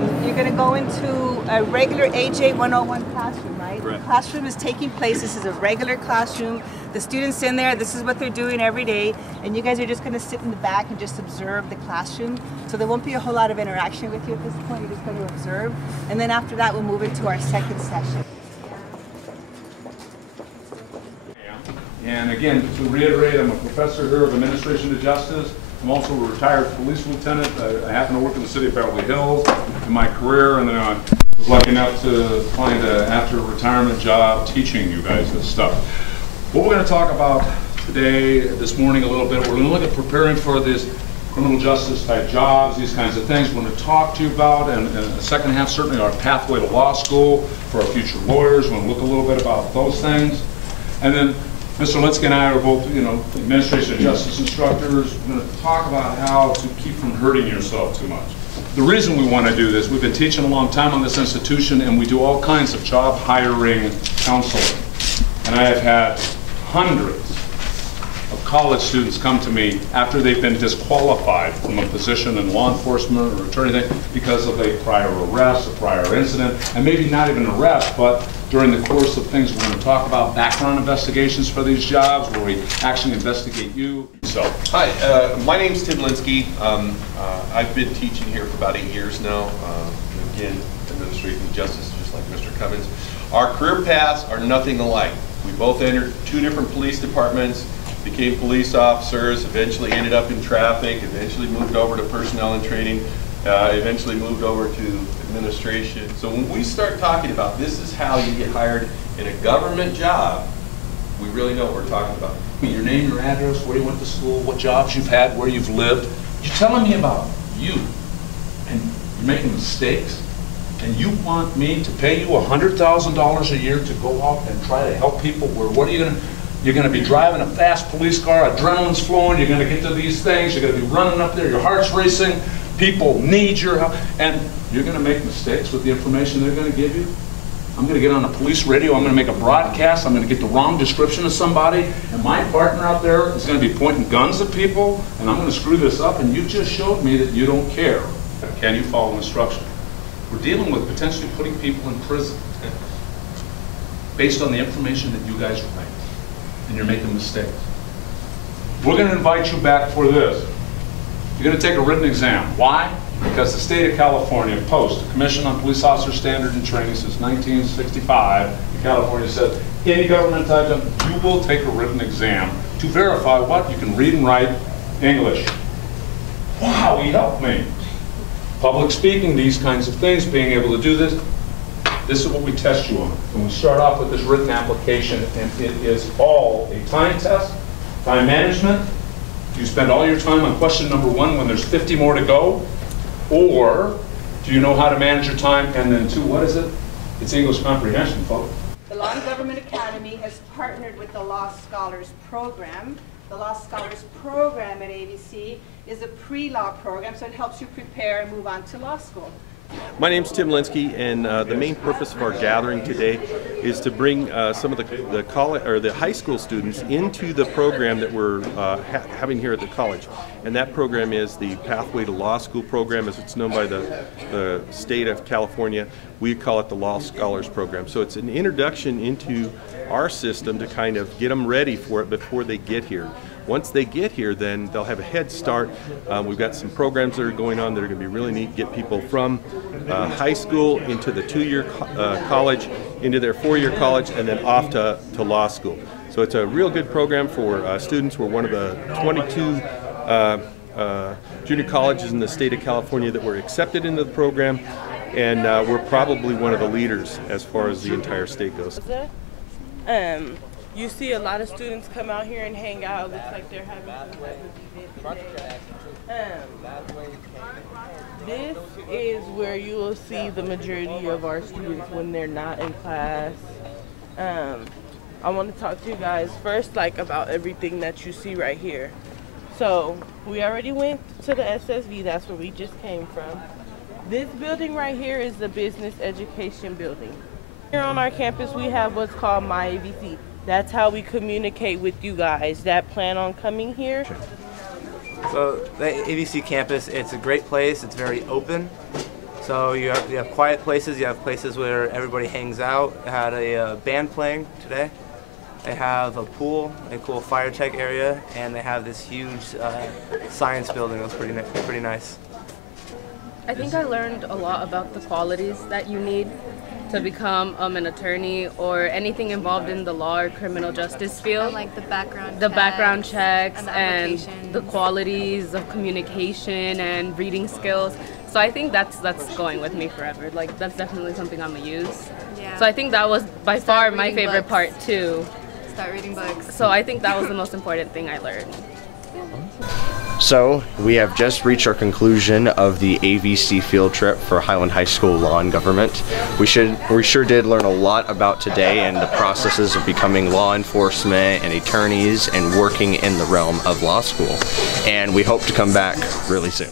You're going to go into a regular AJ 101 classroom, right? Right. The classroom is taking place. This is a regular classroom. The students in there, this is what they're doing every day, and you guys are just going to sit in the back and just observe the classroom. So there won't be a whole lot of interaction with you at this point. You're just going to observe, and then after that we'll move into our second session. And again, to reiterate, I'm a professor here of Administration of Justice. I'm also a retired police lieutenant. I happen to work in the city of Beverly Hills in my career, and then I was lucky enough to find an after-retirement job teaching you guys this stuff. What we're going to talk about today, this morning a little bit, we're going to look at preparing for these criminal justice type jobs, these kinds of things. We're going to talk to you about, and in the second half, certainly our pathway to law school for our future lawyers. We're going to look a little bit about those things. And then Mr. Linsky and I are both, Administration of Justice instructors. We're going to talk about how to keep from hurting yourself too much. The reason we want to do this, we've been teaching a long time on this institution, and we do all kinds of job hiring counseling. And I have had hundreds of college students come to me after they've been disqualified from a position in law enforcement or attorney because of a prior arrest, a prior incident, and maybe not even an arrest, but during the course of things we're going to talk about background investigations for these jobs where we actually investigate you. So, hi, my name's Tim Linsky. I've been teaching here for about 8 years now. Again, Administration of Justice, just like Mr. Cummins. Our career paths are nothing alike. We both entered 2 different police departments, became police officers, eventually ended up in traffic, eventually moved over to personnel and training, eventually moved over to administration. So when we start talking about this is how you get hired in a government job, we really know what we're talking about. your name, your address, where you went to school, what jobs you've had, where you've lived. You're telling me about you, and you're making mistakes, and you want me to pay you $100,000 a year to go out and try to help people where what are you going to, you're going to be driving a fast police car, adrenaline's flowing, you're going to get to these things, you're going to be running up there, your heart's racing, people need your help, and you're going to make mistakes with the information they're going to give you? I'm going to get on the police radio, I'm going to make a broadcast, I'm going to get the wrong description of somebody, and my partner out there is going to be pointing guns at people, and I'm going to screw this up, and you just showed me that you don't care. Can you follow instruction? We're dealing with potentially putting people in prison based on the information that you guys are writing, and you're making mistakes. We're going to invite you back for this. You're going to take a written exam. Why? Because the state of California, POST, the Commission on Police Officer Standard and Training, since 1965, California says any government type job, you will take a written exam to verify what? You can read and write English. Wow, he helped me. Public speaking, these kinds of things, being able to do this, this is what we test you on. And we start off with this written application, and it is all a time test, time management. Do you spend all your time on question number 1 when there's 50 more to go? Or do you know how to manage your time? And then 2, what is it? It's English comprehension, folks. The Law and Government Academy has partnered with the Law Scholars Program. The Law Scholars Program at AVC is a pre-law program, so it helps you prepare and move on to law school. My name's Tim Linsky, and the main purpose of our gathering today is to bring some of the college or the high school students into the program that we're having here at the college. And that program is the Pathway to Law School program, as it's known by the state of California. We call it the Law Scholars Program. So it's an introduction into our system to kind of get them ready for it before they get here. Once they get here, then they'll have a head start. We've got some programs that are going on that are going to be really neat. Get people from high school into the 2-year college, into their 4-year college, and then off to law school. So it's a real good program for students. We're one of the 22 junior colleges in the state of California that were accepted into the program, and we're probably one of the leaders as far as the entire state goes. You see a lot of students come out here and hang out. It looks like they're having some This is where you will see the majority of our students when they're not in class. I want to talk to you guys first about everything that you see right here. So we already went to the SSV, that's where we just came from. This building right here is the Business Education Building. Here on our campus we have what's called My AVC. That's how we communicate with you guys that plan on coming here. So the AVC campus, it's a great place. It's very open. So you have quiet places, you have places where everybody hangs out. I had a band playing today. They have a pool, a cool fire tech area, and they have this huge science building. It was pretty nice. I think I learned a lot about the qualities that you need to become an attorney or anything involved in the law or criminal justice field. And like the background checks and the qualities of communication and reading skills. So I think that's going with me forever. Like that's definitely something I'm gonna use. Yeah. So I think that was by far my favorite part too. Start reading books. So I think that was the most important thing I learned. So we have just reached our conclusion of the AVC field trip for Highland High School Law and Government. We sure did learn a lot about today and the processes of becoming law enforcement and attorneys and working in the realm of law school. And we hope to come back really soon.